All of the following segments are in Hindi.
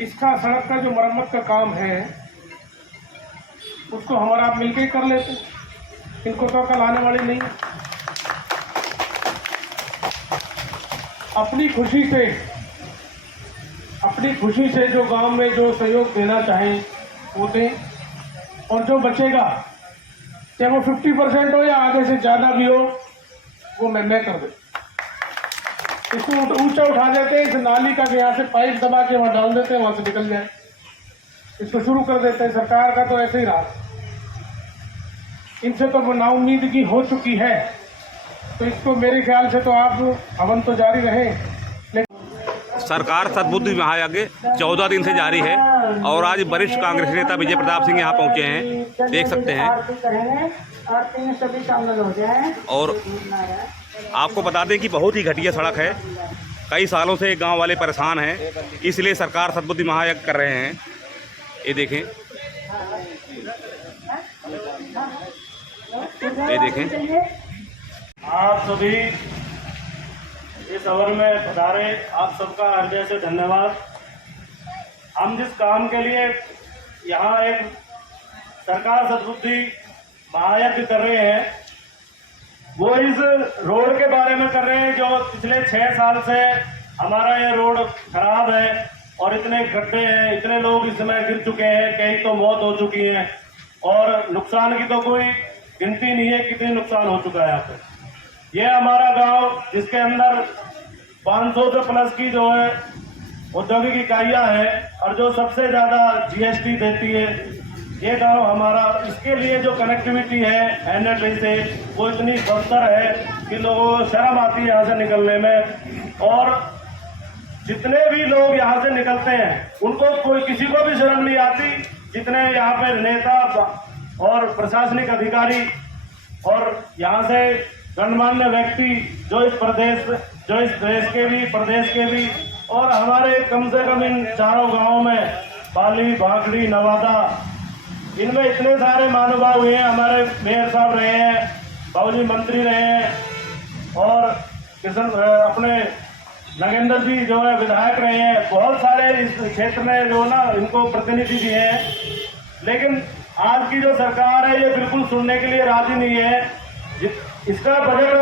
इसका सड़क का जो मरम्मत का काम है उसको हमारा आप मिलके कर लेते, इनको तो कल आने वाली नहीं। अपनी खुशी से जो गांव में जो सहयोग देना चाहें वो दें, और जो बचेगा चाहे वो 50% हो या आगे से ज़्यादा भी हो वो मैं कर दे। इसको ऊंचा उठा देते हैं, इस नाली का यहाँ से पाइप दबा के वहाँ डाल देते हैं, वहाँ से निकल जाए, इसको शुरू कर देते हैं। सरकार का तो ऐसे ही रहा, इनसे तो नाउम्मीद की हो चुकी है, तो इसको मेरे ख्याल से तो आप हवन तो जारी रहे। सरकार सद्बुद्धि महायज्ञ 14 दिन से जारी है और आज वरिष्ठ कांग्रेस नेता विजय प्रताप सिंह यहाँ पहुँचे हैं, देख सकते हैं। और आपको बता दें कि बहुत ही घटिया सड़क है, कई सालों से गांव वाले परेशान हैं, इसलिए सरकार सद्बुद्धि महायज्ञ कर रहे हैं। ये देखें, ये देखें। आप सभी इस अवर में पधारे, आप सबका हृदय से धन्यवाद। हम जिस काम के लिए यहाँ एक सरकार सद्बुद्धि महायज्ञ कर रहे हैं वो इस रोड के बारे में कर रहे हैं, जो पिछले 6 साल से हमारा ये रोड खराब है और इतने गड्ढे हैं, इतने लोग इसमें गिर चुके हैं, कई तो मौत हो चुकी है और नुकसान की तो कोई गिनती नहीं है कितनी नुकसान हो चुका है यहाँ पे। ये हमारा गांव जिसके अंदर 500 से प्लस की जो है औद्योगिक इकाइयां हैं और जो सबसे ज्यादा जीएसटी देती है, ये गांव हमारा। इसके लिए जो कनेक्टिविटी है NHAI से वो इतनी बदतर है कि लोगों को शर्म आती है यहाँ से निकलने में, और जितने भी लोग यहाँ से निकलते हैं उनको कोई किसी को भी शर्म नहीं आती। जितने यहाँ पे नेता और प्रशासनिक अधिकारी और यहाँ से गणमान्य व्यक्ति जो इस देश के भी, प्रदेश के भी, और हमारे कम से कम इन चारों गांवों में पाली, भाखड़ी, नवादा, इनमें इतने सारे महानुभाव हुए हैं। हमारे मेयर साहब रहे हैं, बाबूजी मंत्री रहे हैं और अपने नगेंद्र जी जो है विधायक रहे हैं। बहुत सारे इस क्षेत्र में जो ना इनको प्रतिनिधि दिए हैं, लेकिन आज की जो सरकार है ये बिल्कुल सुनने के लिए राजी नहीं है। इसका बजट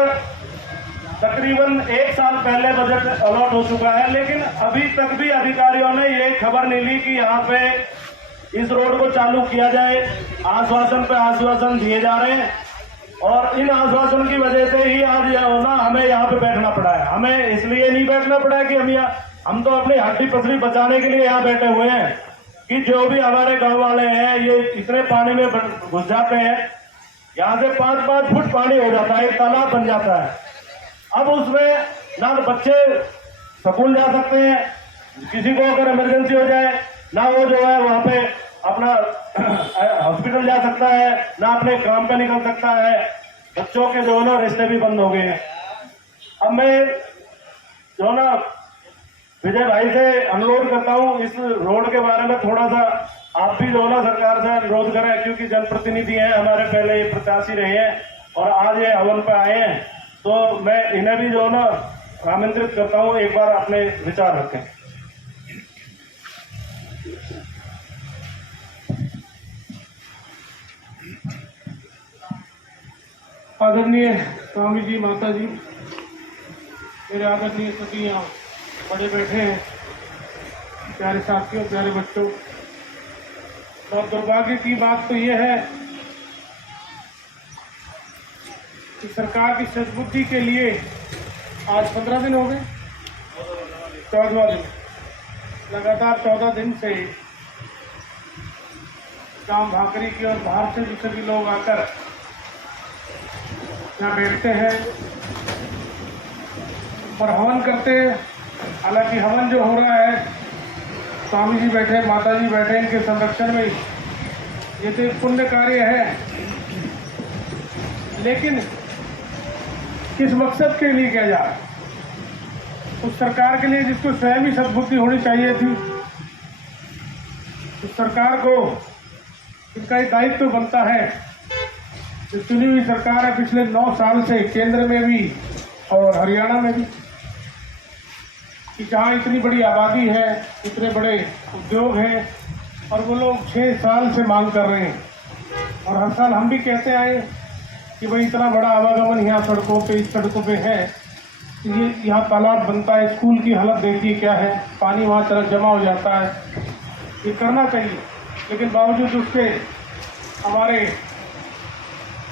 तकरीबन 1 साल पहले बजट अलॉट हो चुका है, लेकिन अभी तक भी अधिकारियों ने ये खबर नहीं ली कि यहाँ पे इस रोड को चालू किया जाए। आश्वासन पे आश्वासन दिए जा रहे हैं और इन आश्वासन की वजह से ही आज ना हमें यहाँ पे बैठना पड़ा है। हमें इसलिए नहीं बैठना पड़ा है कि हम तो अपनी हड्डी पसली बचाने के लिए यहाँ बैठे हुए हैं कि जो भी हमारे गांव वाले हैं ये इतने पानी में घुस जाते हैं, यहाँ से 5-5 फुट पानी हो जाता है, एक तालाब बन जाता है। अब उसमें ना तो बच्चे स्कूल जा सकते हैं, किसी को अगर इमरजेंसी हो जाए ना वो जो है वहाँ पे अपना हॉस्पिटल जा सकता है, ना अपने काम पे निकल सकता है। बच्चों के जो है ना रिश्ते भी बंद हो गए हैं। अब मैं जो ना विजय भाई से अनुरोध करता हूँ इस रोड के बारे में थोड़ा सा आप भी जो ना सरकार से अनुरोध करें, क्योंकि जनप्रतिनिधि हैं हमारे, पहले ये प्रत्याशी रहे हैं और आज ये हवन पे आए हैं, तो मैं इन्हें भी जो ना आमंत्रित करता हूँ एक बार अपने विचार रखें। आदरणीय स्वामी जी, माता जी, मेरे आदरणीय सभी यहाँ बड़े बैठे हैं, प्यारे साथियों, प्यारे बच्चों, और दुर्भाग्य की बात तो ये है कि सरकार की सद्बुद्धि के लिए आज 15 दिन हो गए, 14वां दिन, लगातार 14 दिन से गांव भाकरी की और बाहर से भी सभी लोग आकर यहाँ बैठते हैं और हवन करते हैं। हालांकि हवन जो हो रहा है, स्वामी जी बैठे, माता जी बैठे, इनके संरक्षण में ये तो एक पुण्य कार्य है, लेकिन किस मकसद के लिए किया जा रहा है? उस सरकार के लिए जिसको स्वयं ही सद्बुद्धि होनी चाहिए थी। उस सरकार को इनका एक दायित्व बनता है, जो चुनी हुई सरकार है पिछले 9 साल से, केंद्र में भी और हरियाणा में भी, कि जहाँ इतनी बड़ी आबादी है, इतने बड़े उद्योग हैं, और वो लोग 6 साल से मांग कर रहे हैं। और हर साल हम भी कहते आए कि भाई इतना बड़ा आवागमन यहाँ सड़कों पे, इस सड़कों पे है, ये यहाँ तालाब बनता है, स्कूल की हालत देखिए क्या है, पानी वहाँ तरफ जमा हो जाता है, ये करना चाहिए। लेकिन बावजूद उसके हमारे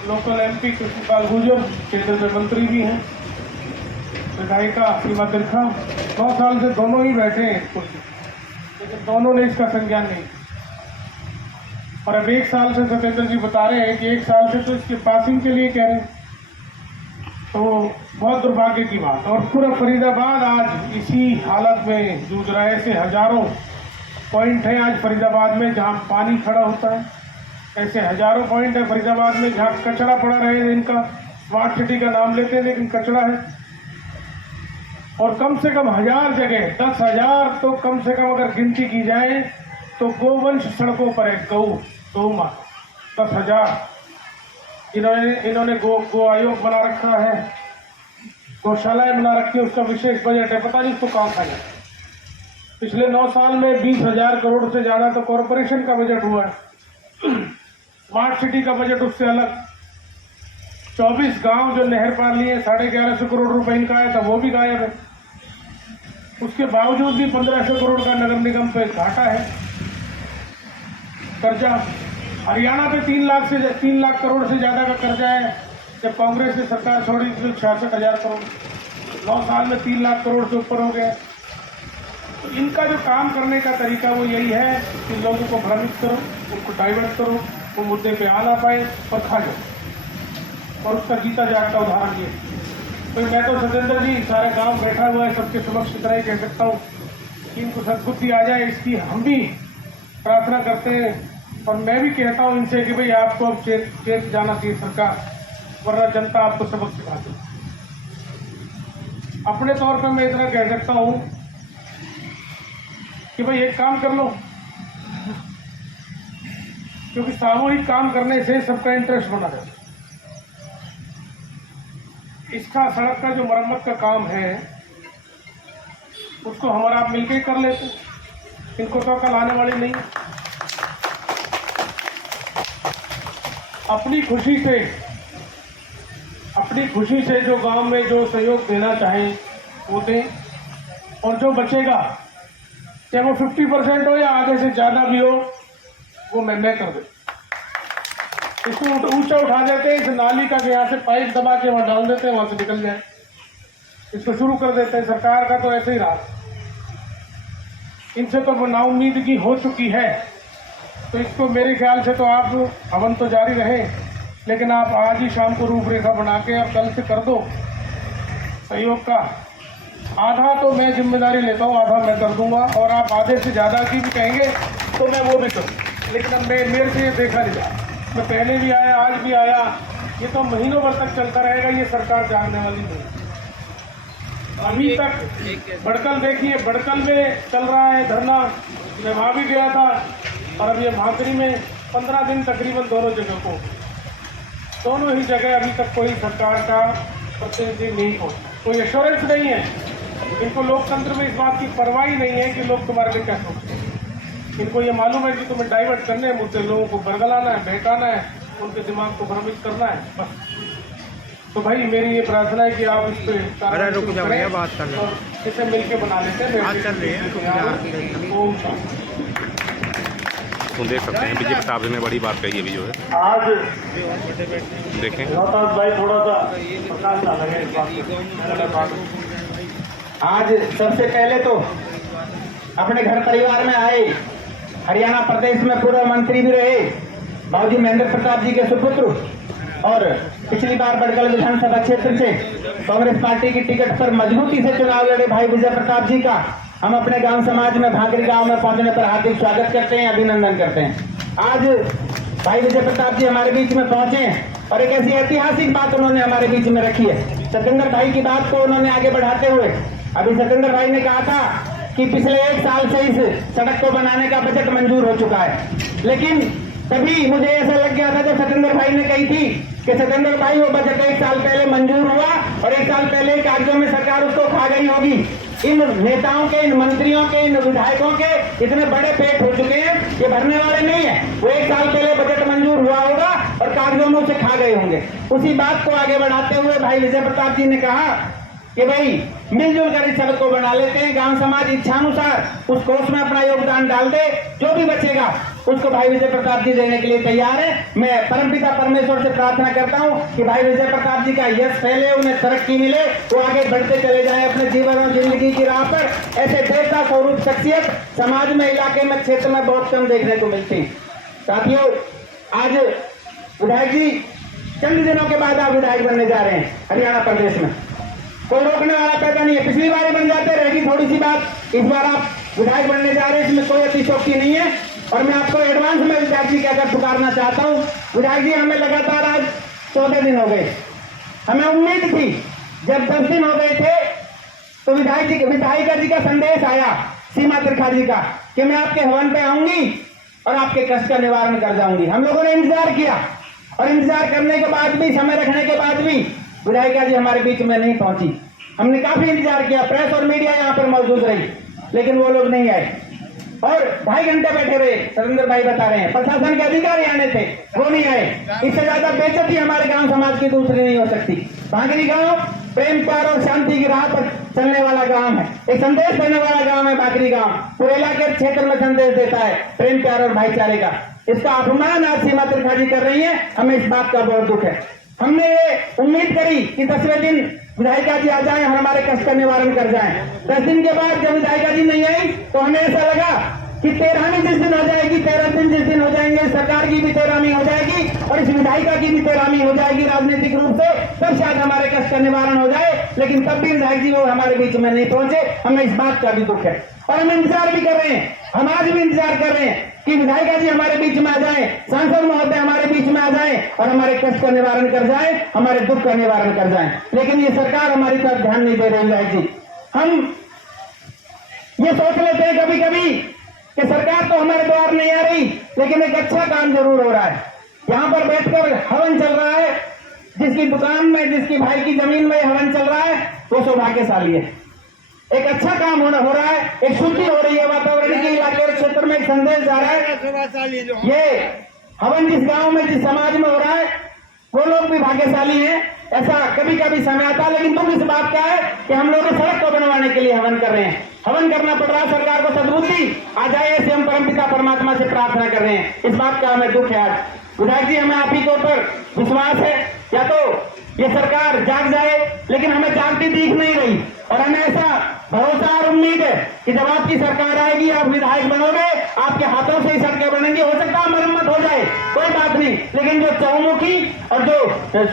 लोकल MP कृष्णपाल गुर्जर, क्षेत्र के मंत्री भी हैं, विधायिका सीमा तिरखा, 9 साल से दोनों ही बैठे हैं इस कुर्सी, लेकिन दोनों ने इसका संज्ञान नहीं। और अब 1 साल से सत्येंद्र जी बता रहे हैं कि 1 साल से तो इसके पासिंग के लिए कह रहे हैं, तो बहुत दुर्भाग्य की बात। और पूरा फरीदाबाद आज इसी हालत में जूझ रहा है। ऐसे हजारों पॉइंट है आज फरीदाबाद में जहाँ पानी खड़ा होता है, ऐसे हजारों पॉइंट है फरीदाबाद में जहाँ कचरा पड़ा रहे। इनका स्मार्ट सिटी का नाम लेते हैं लेकिन कचरा है। और कम से कम 1000 जगह, 10,000 तो कम से कम अगर गिनती की जाए तो गोवंश सड़कों पर है, गौ माता 10,000। इन्होंने गो आयोग बना रखा है, गौशालाएं बना रखी है, उसका विशेष बजट है, पता नहीं उसको कहाँ खाया। पिछले 9 साल में 20,000 करोड़ से ज्यादा तो कॉरपोरेशन का बजट हुआ है। स्मार्ट सिटी का बजट उससे अलग। 24 गांव जो नहर पार लिए 1150 करोड़ रुपए इनका आया था, वो भी गायब है। उसके बावजूद भी 1500 करोड़ का नगर निगम पे घाटा है, कर्जा। हरियाणा पे 3 लाख करोड़ से ज्यादा का कर्जा है। जब कांग्रेस ने सरकार छोड़ी तो 66,000 करोड़, 9 साल में 3 लाख करोड़ से ऊपर हो गए। तो इनका जो काम करने का तरीका वो यही है कि लोगों को भ्रमित करो, उनको डाइवर्ट करो, वो मुद्दे पे आ ना पाए और खा जाओ। और उसका जीता जागता उदाहरण ये। तो मैं तो सत्येंद्र जी, सारे गांव बैठा हुआ है, सबके समक्ष इतना ही कह सकता हूँ कि इनको सद्बुद्धि आ जाए, इसकी हम भी प्रार्थना करते हैं। और मैं भी कहता हूँ इनसे कि भाई आपको अब चेत जाना चाहिए सरकार, वरना जनता आपको सबक सिखाती। अपने तौर पर मैं इतना कह सकता हूँ कि भाई एक काम कर लो, क्योंकि सामूहिक काम करने से सबका इंटरेस्ट बना रहता है। इसका सड़क का जो मरम्मत का काम है उसको हमारा आप मिलकर कर लेते, इनको तो कल आने वाली नहीं। अपनी खुशी से जो गांव में जो सहयोग देना चाहें वो दें, और जो बचेगा चाहे वो 50% हो या आधे से ज़्यादा भी हो, वो मैं कर दे। इसको ऊंचा उठा देते हैं, इस नाली का यहाँ से पाइप दबा के वहाँ डाल देते हैं, वहाँ से निकल जाए, इसको शुरू कर देते हैं। सरकार का तो ऐसे ही रहा, इनसे तो नाउम्मीदगी हो चुकी है। तो इसको मेरे ख्याल से तो आप हवन तो जारी रहे, लेकिन आप आज ही शाम को रूपरेखा बना के अब कल से कर दो सहयोग का। आधा तो मैं जिम्मेदारी लेता हूँ, आधा मैं कर दूंगा, और आप आधे से ज़्यादा की भी कहेंगे तो मैं वो भी करूँ। लेकिन अब मेरे से ये देखा नहीं जाए, मैं पहले भी आया, आज भी आया, ये तो महीनों भर तक चलता रहेगा, ये सरकार जागने वाली नहीं। अभी तक बड़कल देखिए, बड़कल में चल रहा है धरना, मैं वहाँ भी गया था, और अब ये भाकरी में 15 दिन तकरीबन दोनों जगह को, दोनों ही जगह अभी तक कोई सरकार का प्रतिनिधि नहीं हो, कोई एश्योरेंस नहीं है। इनको लोकतंत्र में इस बात की परवाह ही नहीं है कि लोग तुम्हारे लिए क्या सोचते हैं। इनको ये मालूम है कि तुम्हें डाइवर्ट करने हैं मुद्दे, लोगों को बरगलाना है, बहकाना है, उनके दिमाग को भ्रमित करना है, बस। तो भाई मेरी ये प्रार्थना है कि आप इस पे बात कर और इसे मिलके बना लेते हैं। ओम शांति। तुम देख सकते हैं विजय प्रताप जी ने बड़ी बात कही अभी जो है, आज देखें रोहतास भाई थोड़ा सा प्रकाश डाला गया इस बात में। आज सबसे पहले तो अपने घर परिवार में आए, हरियाणा प्रदेश में पूर्व मंत्री भी रहे बाबूजी महेंद्र प्रताप जी के सुपुत्र, और पिछली बार बड़कल विधानसभा क्षेत्र से कांग्रेस पार्टी की टिकट पर मजबूती से चुनाव लड़े भाई विजय प्रताप जी का हम अपने गांव समाज में भाकरी गांव में पहुंचने पर हार्दिक स्वागत करते हैं, अभिनंदन करते हैं। आज भाई विजय प्रताप जी हमारे बीच में पहुंचे और एक ऐसी ऐतिहासिक बात उन्होंने हमारे बीच में रखी है। सत्येंद्र भाई की बात को उन्होंने आगे बढ़ाते हुए अभी सत्येंद्र भाई ने कहा था कि पिछले 1 साल से इस सड़क को बनाने का बजट मंजूर हो चुका है, लेकिन तभी मुझे ऐसा लग गया था जब सत्येंद्र भाई ने कही थी कि सत्येंद्र भाई वो बजट 1 साल पहले मंजूर हुआ और 1 साल पहले कागजों में सरकार उसको खा गई होगी। इन नेताओं के, इन मंत्रियों के, इन विधायकों के इतने बड़े पेट हो चुके हैं, ये भरने वाले नहीं है। वो 1 साल पहले बजट मंजूर हुआ होगा और कागजों में उसे खा गए होंगे। उसी बात को आगे बढ़ाते हुए भाई विजय प्रताप जी ने कहा कि भाई मिलजुल कर इस सड़क को बना लेते हैं, गांव समाज इच्छानुसार उस कोष में अपना योगदान डाल दे, जो भी बचेगा उसको भाई विजय प्रताप जी देने के लिए तैयार है। मैं परमपिता परमेश्वर से प्रार्थना करता हूं कि भाई विजय प्रताप जी का यश फैले, उन्हें तरक्की मिले, वो आगे बढ़ते चले जाएं अपने जीवन और जिंदगी की राह पर। ऐसे देवता स्वरूप शख्सियत समाज में, इलाके में, क्षेत्र में बहुत कम देखने को मिलती। साथियों, आज विधायक जी चंद दिनों के बाद आप विधायक बनने जा रहे हैं हरियाणा प्रदेश में। कोई रोकने वाला पैदा नहीं है। पिछली बार बन जाते, रहेगी थोड़ी सी बात। इस बार आप विधायक बनने जा रहे हैं, इसमें कोई अतिशयोक्ति नहीं है। और मैं आपको एडवांस में विधायक जी कहकर पुकारना चाहता हूँ। विधायक जी, हमें लगातार आज 14 दिन हो गए। हमें उम्मीद थी, जब 10 दिन हो गए थे तो विधायिका जी का संदेश आया सीमा त्रिखा का कि मैं आपके हवन पे आऊंगी और आपके कष्ट का निवारण कर जाऊंगी। हम लोगों ने इंतजार किया और इंतजार करने के बाद भी, समय रखने के बाद भी विधायिका जी हमारे बीच में नहीं पहुंची। हमने काफी इंतजार किया, प्रेस और मीडिया यहाँ पर मौजूद रही, लेकिन वो लोग नहीं आए और 2.5 घंटे बैठे रहे। सरेंद्र भाई बता रहे हैं प्रशासन के अधिकारी आने थे, वो नहीं आए। इससे ज्यादा बेइज्जती हमारे गांव समाज की दूसरी नहीं हो सकती। भांगरी गांव प्रेम, प्यार और शांति की राह पर चलने वाला गांव है, एक संदेश देने वाला गांव है भांगरी गांव। पुरेला के क्षेत्र में संदेश देता है प्रेम, प्यार और भाईचारे का। इसका अपमान आज सीमा त्रिखा जी कर रही है, हमें इस बात का बहुत दुख है। हमने ये उम्मीद करी कि 10वें दिन विधायिका जी आ जाएं और हमारे कष्ट का निवारण कर जाएं। 10 दिन के बाद जब विधायिका जी नहीं आई तो हमें ऐसा लगा कि 13वीं जिस दिन हो जाएगी, 13 दिन जिस दिन हो जाएंगे, सरकार की भी 13वीं हो जाएगी और इस विधायिका की भी 13वीं हो जाएगी राजनीतिक रूप से, तब शायद हमारे कष्ट का निवारण हो जाए। लेकिन तब भी विधायक जी वो हमारे बीच में नहीं पहुंचे, हमें इस बात का भी दुख है और हम इंतजार भी कर रहे हैं। हम आज भी इंतजार कर रहे हैं कि विधायिका जी हमारे बीच में आ जाए, सांसद महोदय हमारे बीच में आ जाए और हमारे कष्ट का निवारण कर जाए, हमारे दुख का निवारण कर जाए। लेकिन ये सरकार हमारी तरफ ध्यान नहीं दे रही विधायक जी। हम ये सोच लेते हैं कभी कभी कि सरकार तो हमारे द्वार नहीं आ रही, लेकिन एक अच्छा काम जरूर हो रहा है। यहाँ पर बैठकर हवन चल रहा है, जिसकी दुकान में, जिसकी भाई की जमीन में हवन चल रहा है, वो सौभाग्यशाली है। एक अच्छा काम हो रहा है, एक शुद्धि हो रही है वातावरण की, इलाके और क्षेत्र में एक संदेश जा रहा है। ये हवन जिस गांव में, जिस समाज में हो रहा है, वो लोग भी भाग्यशाली हैं। ऐसा कभी कभी समय आता है, लेकिन दुख इस बात का है कि हम लोग सड़क को बनवाने के लिए हवन कर रहे हैं। हवन करना पड़ रहा है, सरकार को सद्बुद्धि आ जाए, ऐसे हम परमपिता परमात्मा से प्रार्थना कर रहे हैं। इस बात का हमें दुख है आज। विधायक जी, हमें आप ही के ऊपर विश्वास है, या तो ये सरकार जाग जाए, लेकिन हमें जागती दिख नहीं रही और हमें ऐसा भरोसा और उम्मीद है कि जब आपकी सरकार आएगी, आप विधायक बनोगे, आपके हाथों से ही सड़कें बनेंगी। हो सकता है मरम्मत हो जाए, कोई बात नहीं, लेकिन जो चहुमुखी और जो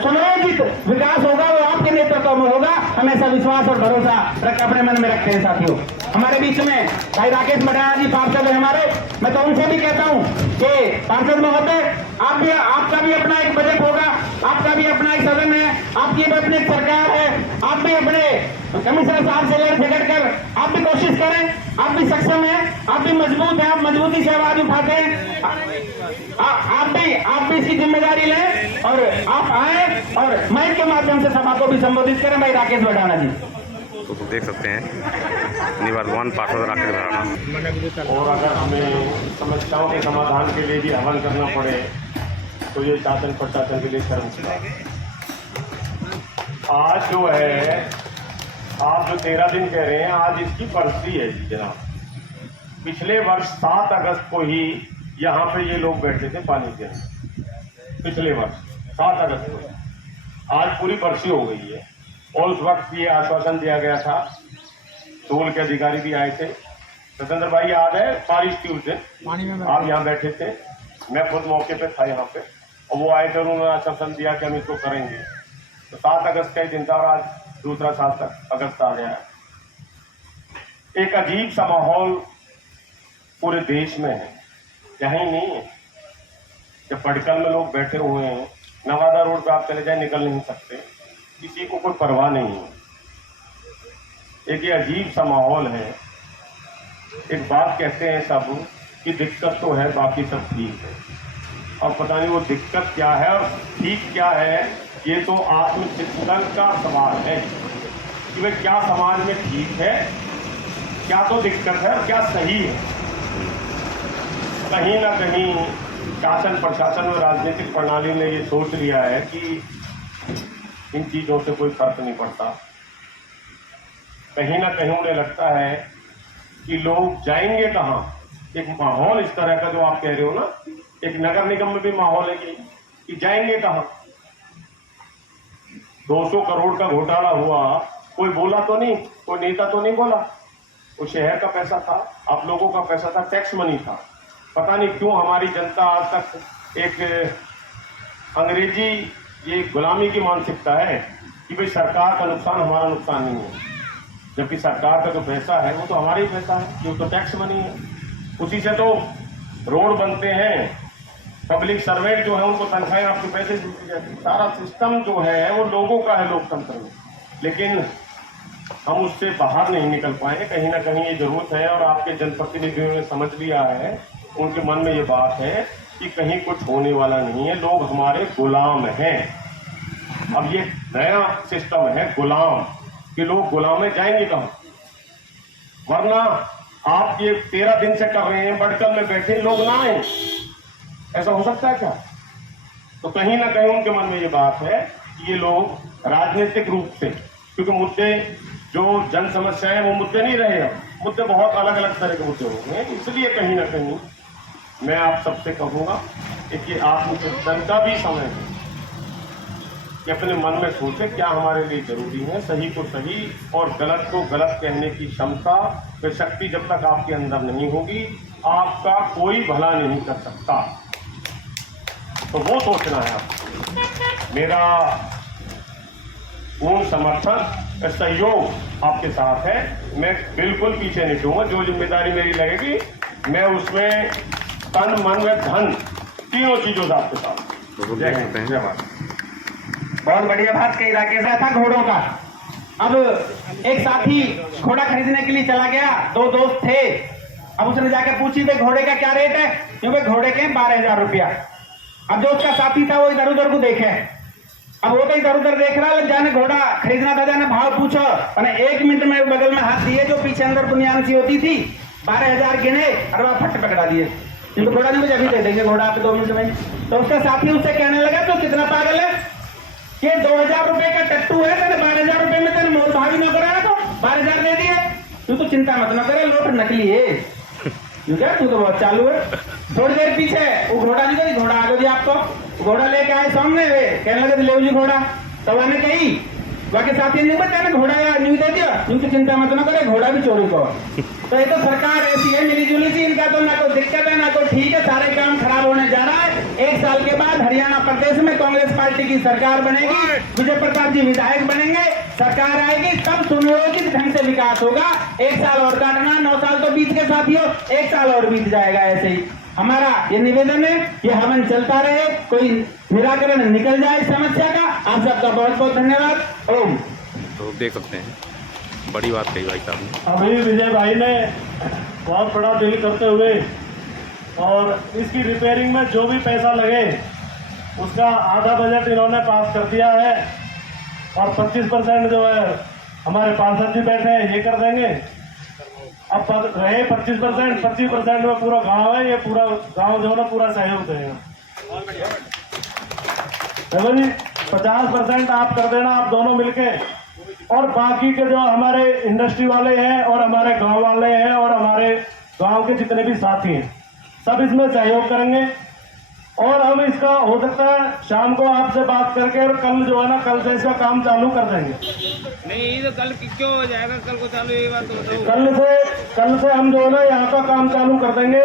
सुनियोजित विकास होगा वो आपके नेतृत्व में होगा। हम ऐसा विश्वास और भरोसा अपने मन में रखते हैं। साथियों, हमारे बीच में भाई राकेश मडाना जी पार्षद है हमारे। मैं तो उनसे भी कहता हूँ कि पार्षद महोदय, आपका भी अपना एक बजट होगा, आपका भी अपना एक सदन है, आपकी भी अपनी एक सरकार है, आप भी अपने कमिश्नर साहब से लड़ झगड़ कर आप भी कोशिश करें, आप भी सक्षम हैं, आप भी मजबूत हैं, आप मजबूती से आवाज उठाते हैं। आप भी इसकी जिम्मेदारी लें और आप आए और माइक के माध्यम से सभा को भी संबोधित करें। भाई राकेश मडाना जी, तो देख सकते हैं निवर्तमान पार्षद राकेश मडाना। और अगर हमें समस्याओं के समाधान के लिए भी हवन करना पड़े तो ये शासन प्रशासन के लिए शर्म की बात है। आज जो है, आप जो 13 दिन कह रहे हैं, आज इसकी बरसी है जी जनाब। पिछले वर्ष 7 अगस्त को ही यहाँ पे ये लोग बैठे थे पानी के अंदर, पिछले वर्ष 7 अगस्त को। आज पूरी बरसी हो गई है और उस वक्त ये आश्वासन दिया गया था, टोल के अधिकारी भी आए थे। सतेंद्र भाई याद है, बारिश थी उस दिन, आप यहाँ बैठे थे, मैं खुद मौके पे था यहाँ पे, और वो आए थे, उन्होंने आश्वासन दिया कि हम इसको करेंगे। तो 7 अगस्त का ही दिन था और आज दूसरा 7 अगस्त आ गया है। एक अजीब सा माहौल पूरे देश में है, यहीं नहीं है। जब पटकल में लोग बैठे हुए हैं, नवादा रोड पे आप चले जाए, निकल नहीं सकते, किसी को कोई परवाह नहीं है। एक ये अजीब सा माहौल है। एक बात कहते हैं सब कि दिक्कत तो है, बाकी सब ठीक है, और पता नहीं वो दिक्कत क्या है और ठीक क्या है, ये तो आत्मचिंतन का सवाल है कि वे क्या समाज में ठीक है क्या तो दिक्कत है और क्या सही है। कहीं ना कहीं शासन प्रशासन और राजनीतिक प्रणाली ने ये सोच लिया है कि इन चीज़ों से कोई फर्क नहीं पड़ता। कहीं ना कहीं उन्हें लगता है कि लोग जाएंगे कहाँ। एक माहौल इस तरह का जो आप कह रहे हो ना, एक नगर निगम में भी माहौल है कि जाएंगे कहाँ। 200 करोड़ का घोटाला हुआ, कोई बोला तो नहीं, कोई नेता तो नहीं बोला। वो शहर का पैसा था, आप लोगों का पैसा था, टैक्स मनी था। पता नहीं क्यों हमारी जनता आज तक एक अंग्रेजी ये गुलामी की मानसिकता है कि भाई सरकार का नुकसान हमारा नुकसान नहीं है, जबकि सरकार का जो पैसा है वो तो हमारा ही पैसा है, जो तो टैक्स मनी है। उसी से तो रोड बनते हैं, पब्लिक सर्वेंट जो है उनको तनख्वाहें आपके पैसे दी जाती है। सारा सिस्टम जो है वो लोगों का है लोकतंत्र में, लेकिन हम उससे बाहर नहीं निकल पाए। कहीं ना कहीं ये जरूरत है और आपके जनप्रतिनिधियों ने समझ लिया है, उनके मन में ये बात है कि कहीं कुछ होने वाला नहीं है, लोग हमारे गुलाम हैं। अब ये नया सिस्टम है गुलाम, कि लोग गुलाम में जाएंगे कहाँ। वरना आप ये 13 दिन से कर रहे हैं, बड़कल में बैठे लोग ना आए, ऐसा हो सकता है क्या? तो कहीं ना कहीं उनके मन में ये बात है कि ये लोग राजनीतिक रूप से, क्योंकि मुद्दे जो जन समस्या है वो मुद्दे नहीं रहे, मुद्दे बहुत अलग अलग तरह के मुद्दे होंगे। इसलिए कहीं ना कहीं मैं आप सबसे कहूँगा कि आत्मचिंतन का भी समय है, कि अपने मन में सोचे क्या हमारे लिए जरूरी है। सही को सही और गलत को गलत कहने की क्षमता व शक्ति जब तक आपके अंदर नहीं होगी, आपका कोई भला नहीं कर सकता। तो वो सोचना है आपको। मेरा पूर्ण समर्थन सहयोग आपके साथ है, मैं बिल्कुल पीछे नहीं हटूंगा। जो जिम्मेदारी मेरी लगेगी मैं उसमें तन मन व धन तीनों चीजों से आपके साथ। जय हिंद, जय भारत। बहुत बढ़िया बात कही राकेश था घोड़ों का। अब एक साथी घोड़ा खरीदने के लिए चला गया, 2 दोस्त थे। अब उसने जाकर पूछी भाई घोड़े का क्या रेट है, क्योंकि घोड़े के 12,000 रुपया। अब जो उसका साथी था वो इधर उधर को देखे, अब वो तो इधर उधर देख रहा है, जाने घोड़ा खरीदना था, जाने भाव पूछो। मैंने 1 मिनट में बगल में हाथ दिए, जो पीछे अंदर बुनियान सी होती थी, 12,000 गिने और वह फट पकड़ा दिए। क्योंकि घोड़ा नहीं, मुझे अभी दे देंगे घोड़ा आपके 2 मिनट में। तो उसका साथी उससे कहने लगा तो कितना पागल है, ये 2,000 रुपए का टट्टू है, तेने 12,000 रुपए में तेने मोल भाव ही न कराया तो 12,000 दे दिए। तू तो चिंता मत न करे, लोट नकली है, क्या तू तो बहुत चालू है। थोड़ी देर पीछे वो घोड़ा नहीं गई, घोड़ा आ गई आपको, घोड़ा लेके आए सामने, वे कहने लगे ले जी घोड़ा। तो मैंने कही बाकी साथी नहीं बता ना घोड़ा या न्यू दे दिया, इनकी चिंता मत न करे, घोड़ा भी चोरी को। तो ये तो सरकार ऐसी है मिली जुली सी, इनका तो ना कोई दिक्कत है ना कोई ठीक है, सारे काम खराब होने जा रहा है। 1 साल के बाद हरियाणा प्रदेश में कांग्रेस पार्टी की सरकार बनेगी, विजय प्रताप जी विधायक बनेंगे, सरकार आएगी, तब सुनियोजित ढंग से विकास होगा। 1 साल और काटना, 9 साल तो बीत के साथियों, 1 साल और बीत जाएगा। ऐसे ही हमारा ये निवेदन है, ये हवन चलता रहे, कोई निराकरण निकल जाए समस्या का। आप सबका बहुत बहुत धन्यवाद। ओम। तो देख सकते हैं, बड़ी बात कही भाई साहब ने। अभी विजय भाई ने बहुत बड़ा दिल करते हुए और इसकी रिपेयरिंग में जो भी पैसा लगे उसका आधा बजट इन्होंने पास कर दिया है, और 25% जो है हमारे पार्षद जी बैठे हैं ये कर देंगे। अब रहे 25% में पूरा गांव है, ये पूरा गांव जो है ना पूरा सहयोग देगा। चलो जी 50% आप कर देना, आप दोनों मिलके, और बाकी के जो हमारे इंडस्ट्री वाले हैं और हमारे गांव वाले हैं और हमारे गांव के जितने भी साथी हैं सब इसमें सहयोग करेंगे। और हम इसका हो सकता है शाम को आपसे बात करके और कल जो है ना कल से इसका काम चालू कर देंगे। नहीं तो कल क्यों हो जाएगा, कल को चालू, ये बात तो बताओ। कल से हम जो है ना यहाँ का काम चालू कर देंगे,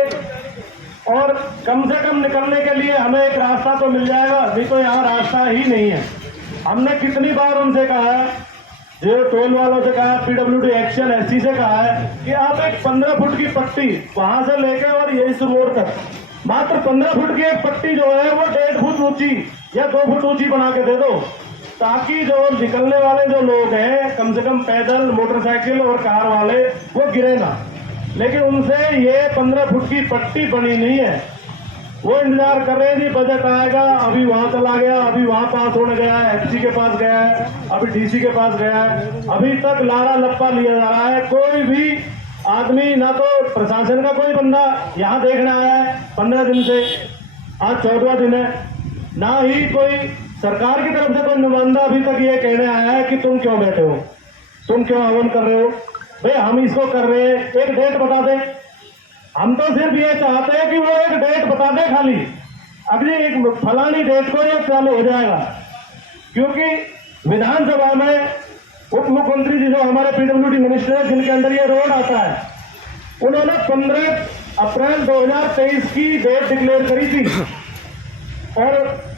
और कम से कम निकलने के लिए हमें एक रास्ता तो मिल जाएगा, नहीं तो यहाँ रास्ता ही नहीं है। हमने कितनी बार उनसे कहा है, जो टोल वालों से कहा है, PWD एक्शन SC से कहा है कि आप एक 15 फुट की पट्टी वहां से लेके और ये इस रोड तक मात्र 15 फुट की एक पट्टी जो है वो 1.5 फुट ऊंची या 2 फुट ऊंची बना के दे दो, ताकि जो निकलने वाले जो लोग हैं कम से कम पैदल, मोटरसाइकिल और कार वाले वो गिरे ना। लेकिन उनसे ये 15 फुट की पट्टी बनी नहीं है, वो इंतजार कर रहे हैं जी बजट आएगा, अभी वहां चला गया, अभी वहां पास होने गया है, FC के पास गया है, अभी DC के पास गया है, अभी तक लारा लप्पा लिया जा रहा है। कोई भी आदमी ना तो प्रशासन का कोई बंदा यहाँ देखने आया है 15 दिन से, आज 14वां दिन है, ना ही कोई सरकार की तरफ से कोई नुमाइंदा अभी तक ये कहने आया है कि तुम क्यों बैठे हो, तुम क्यों हवन कर रहे हो। भाई हम इसको कर रहे हैं, एक डेट बता दे। हम तो सिर्फ ये चाहते हैं कि वो एक डेट बता दे खाली, अगली एक फलानी डेट को ये चालू हो जाएगा। क्योंकि विधानसभा में उप मुख्यमंत्री जी जो हमारे पीडब्ल्यूडी मिनिस्टर है, जिनके अंदर ये रोड आता है, उन्होंने 15 अप्रैल 2023 की डेट डिक्लेयर करी थी। और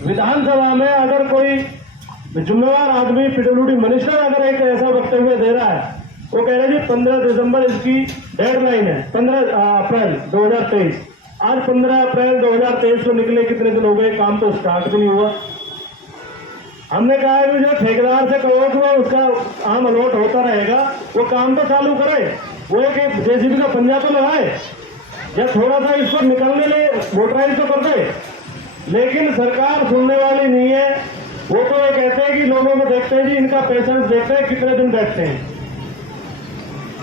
विधानसभा में अगर कोई जिम्मेवार आदमी पीडब्ल्यूडी मिनिस्टर अगर एक ऐसा वक्तव्य दे रहा है, वो कह रहे जी 15 दिसंबर इसकी डेडलाइन है, 15 अप्रैल 2023। आज 15 अप्रैल 2023 को निकले कितने दिन हो गए, काम तो स्टार्ट भी नहीं हुआ। हमने कहा है कि जो ठेकेदार से कहो कि वो उसका आम अलॉट होता रहेगा, वो काम तो चालू करे, वो एक जेसीबी का पंजा तो लगाए, या थोड़ा सा इसको निकलने लिए मोटराइज तो कर दे। लेकिन सरकार सुनने वाली नहीं है। वो तो ये कहते हैं कि लोगों को देखते हैं जी, इनका पेशेंस देखते हैं कितने दिन बैठते हैं।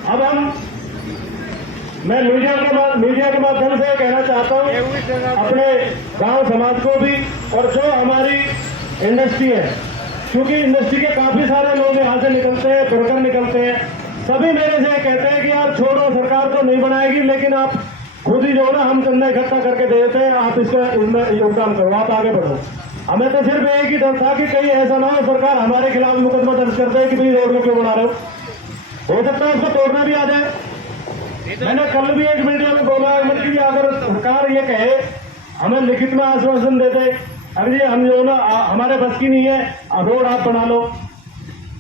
अब मैं मीडिया के माध्यम से कहना चाहता हूं अपने गांव समाज को भी, और जो हमारी इंडस्ट्री है, क्योंकि इंडस्ट्री के काफी सारे लोग यहाँ से निकलते हैं, वर्कर निकलते हैं, सभी मेरे से कहते हैं कि यार छोड़ो, सरकार तो नहीं बनाएगी, लेकिन आप खुद ही जो ना हम चंदा इकट्ठा करके दे देते हैं, आप इसमें योगदान करो, आप आगे बढ़ो। हमें तो सिर्फ एक ही डर था कि कहीं ऐसा ना हो सरकार हमारे खिलाफ मुकदमा दर्ज कर दे कि भाई रोड को क्यों बना रहे हो सकता है उसको तोड़ना भी आ जाए। मैंने कल भी एक मीडिया में बोला कि अगर सरकार ये कहे, हमें लिखित में आश्वासन दे दे, अरे जी हम जो ना हमारे बस की नहीं है, रोड आप बना लो,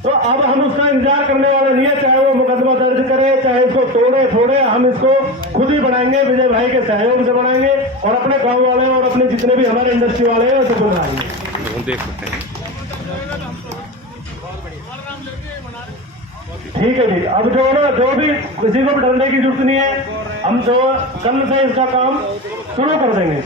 तो अब हम उसका इंतजार करने वाले नहीं है। चाहे वो मुकदमा दर्ज करे, चाहे इसको तोड़े फोड़े, हम इसको खुद ही बनाएंगे, विजय भाई के सहयोग से बनाएंगे, और अपने गांव वाले और अपने जितने भी हमारे इंडस्ट्री वाले हैं उसको बनाएंगे। देख सकते हैं। ठीक है जी। अब जो ना जो भी किसी को भी डरने की जरूरत नहीं है, हम जो कल से इसका काम शुरू कर देंगे।